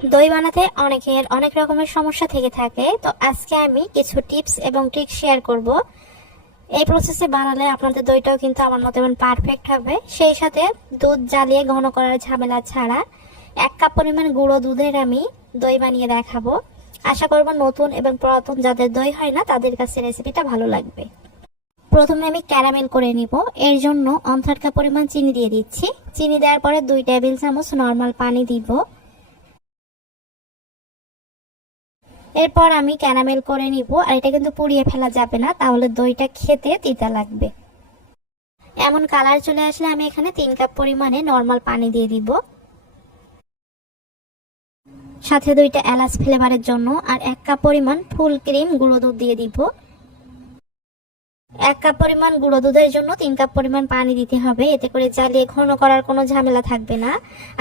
দই বানাতে অনেকের অনেক রকমের সমস্যা থেকে থাকে, তো আজকে আমি কিছু টিপস এবং ট্রিক্স শেয়ার করব। এই প্রসেসে বানালে আপনাদের দইটাও কিন্তু আমার মতো পারফেক্ট হবে। সেই সাথে দুধ জ্বালিয়ে ঘন করার ঝামেলা ছাড়া 1 কাপ পরিমাণ গুঁড়ো দুধের আমি দই বানিয়ে দেখাবো। আশা করব নতুন এবং পুরাতন যাদের দই হয় না তাদের কাছে রেসিপিটা ভালো লাগবে। প্রথমে আমি ক্যারামেল করে নিব। এর জন্য 1/3 কাপ পরিমাণ চিনি দিয়ে দিচ্ছি। চিনি দেওয়ার পরে 2 টেবিল চামচ নর্মাল পানি দিব। এরপর আমি ক্যারামেল করে নিব। আর এটা কিন্তু পুড়িয়ে ফেলা যাবে না, তাহলে দইটা খেতে তিতা লাগবে। এমন কালার চলে আসলে আমি এখানে 3 কাপ পরিমাণে নর্মাল পানি দিয়ে দিব। সাথে 2টা এলাচ ফ্লেভারের জন্য আর 1 কাপ পরিমাণ ফুল ক্রিম গুঁড়ো দুধ দিয়ে দিব। 1 কাপ পরিমাণ গুঁড়ো দুধের জন্য 3 কাপ পরিমাণ পানি দিতে হবে। এতে করে জ্বালিয়ে ঘন করার কোনো ঝামেলা থাকবে না।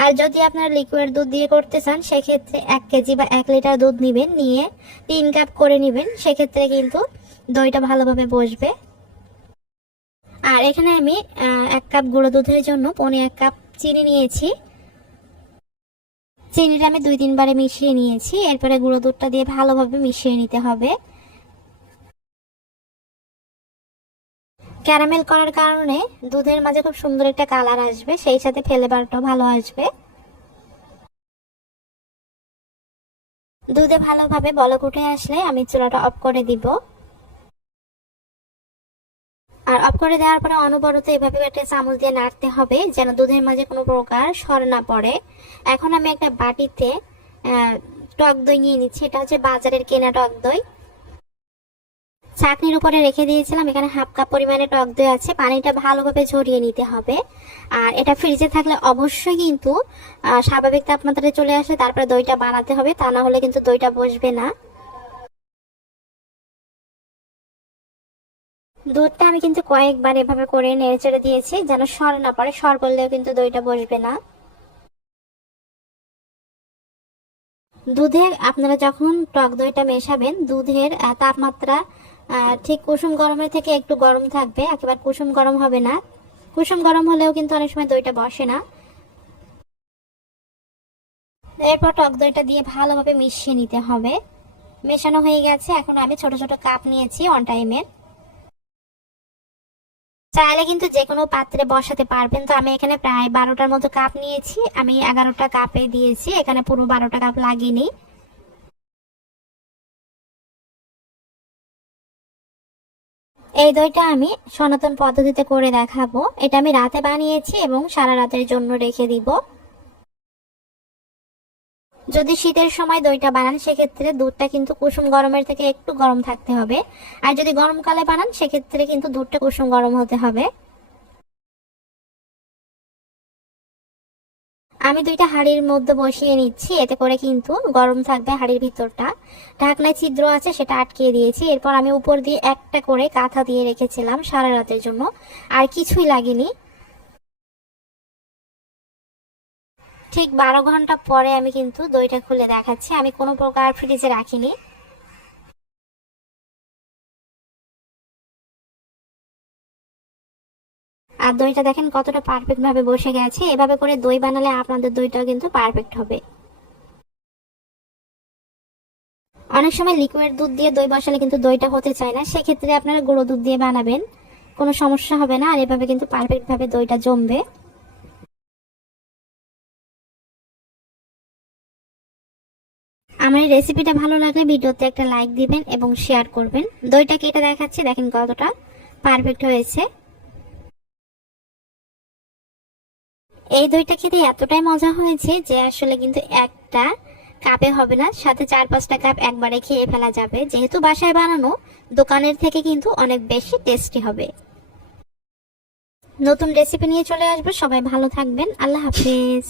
আর যদি আপনারা লিকুইড দুধ দিয়ে করতে চান সেক্ষেত্রে 1 কেজি বা 1 লিটার দুধ নেবেন, নিয়ে 3 কাপ করে নেবেন। সেক্ষেত্রে কিন্তু দইটা ভালোভাবে বসবে। আর এখানে আমি 1 কাপ গুঁড়ো দুধের জন্য 1.5 কাপ চিনি নিয়েছি। চিনিটা আমি 2-3 বারে মিশিয়ে নিয়েছি। এরপরে গুঁড়ো দুধটা দিয়ে ভালোভাবে মিশিয়ে নিতে হবে। ক্যারামেল করার কারণে দুধের মাঝে খুব সুন্দর একটা কালার আসবে, সেই সাথে ফ্লেভারটাও ভালো আসবে। দুধে ভালোভাবে বলক উঠে আসলে আমি চুলাটা অফ করে দিব। আর অফ করে দেওয়ার পরে অনবরত এভাবে একটা চামচ দিয়ে নাড়তে হবে যেন দুধের মাঝে কোনো প্রকার সর না পড়ে। এখন আমি একটা বাটিতে টক দই নিয়ে নিচ্ছি। এটা হচ্ছে বাজারের কেনা টক দই। ছাঁকনির উপরে রেখে দিয়েছিলাম। এখানে 1/2 কাপ পরিমাণে টক দই আছে। পানিটা ভালোভাবে ঝরিয়ে নিতে হবে। আর এটা ফ্রিজে থাকলে অবশ্যই কিন্তু স্বাভাবিক তাপমাত্রায় চলে আসে তারপরে দইটা বানাতে হবে, তা না হলে কিন্তু দইটা বসবে না। দুধটা আমি কিন্তু কয়েকবার এভাবে করে নেড়ে চেড়ে দিয়েছি যেন সর না পড়ে। সর পড়লেও কিন্তু দইটা বসবে না। দুধে আপনারা যখন টক দইটা মেশাবেন দুধের তাপমাত্রা ঠিক কুসুম গরমের থেকে একটু গরম থাকবে, একেবারে কুসুম গরম হবে না। কুসুম গরম হলেও কিন্তু অনেক সময় দইটা বসে না। এরপর টক দইটা দিয়ে ভালোভাবে মিশিয়ে নিতে হবে। মেশানো হয়ে গেছে। এখন আমি ছোট ছোট কাপ নিয়েছি 1 টাইমের। চাইলে কিন্তু যে কোনো পাত্রে বসাতে পারবেন। তো আমি এখানে প্রায় 12টার মতো কাপ নিয়েছি। আমি 11টা কাপে দিয়েছি, এখানে পুরো 12টা কাপ লাগিনি। এই দইটা আমি সনাতন পদ্ধতিতে করে দেখাবো। এটা আমি রাতে বানিয়েছি এবং সারা রাতের জন্য রেখে দিব। যদি শীতের সময় দইটা বানান সেক্ষেত্রে দুধটা কিন্তু কুসুম গরমের থেকে একটু গরম থাকতে হবে। আর যদি গরমকালে বানান সেক্ষেত্রে কিন্তু দুধটা কুসুম গরম হতে হবে। আমি 2টা হাঁড়ির মধ্যে বসিয়ে নিচ্ছি, এতে করে কিন্তু গরম থাকবে হাঁড়ির ভিতরটা। ঢাকনায় ছিদ্র আছে সেটা আটকিয়ে দিয়েছি। এরপর আমি উপর দিয়ে একটা করে কাঁথা দিয়ে রেখেছিলাম সারা রাতের জন্য। আর কিছুই লাগেনি। ঠিক 12 ঘন্টা পরে আমি কিন্তু দইটা খুলে দেখাচ্ছি। আমি কোনো প্রকার ফ্রিজে রাখিনি। আর দইটা দেখেন কতটা পারফেক্ট ভাবে বসে গেছে। এভাবে করে দই বানালে আপনাদের দইটাও কিন্তু পারফেক্ট হবে। অনেক সময় লিকুইড দুধ দিয়ে দই বসালে কিন্তু দইটা হতে চায় না, সেক্ষেত্রে আপনারা গুঁড়ো দুধ দিয়ে বানাবেন, কোনো সমস্যা হবে না। আর এভাবে কিন্তু পারফেক্ট ভাবে দইটা জমবে। আমার এই রেসিপিটা ভালো লাগলে ভিডিওতে একটা লাইক দিবেন এবং শেয়ার করবেন। দইটা কেটে দেখাচ্ছি, দেখেন কতটা পারফেক্ট হয়েছে। এই দইটা খেতে এতটাই মজা হয়েছে যে আসলে কিন্তু একটা কাপে হবে না, সাথে 4-5টা কাপ একবারে খেয়ে ফেলা যাবে। যেহেতু বাসায় বানানো, দোকানের থেকে কিন্তু অনেক বেশি টেস্টি হবে। নতুন রেসিপি নিয়ে চলে আসবো। সবাই ভালো থাকবেন। আল্লাহ হাফেজ।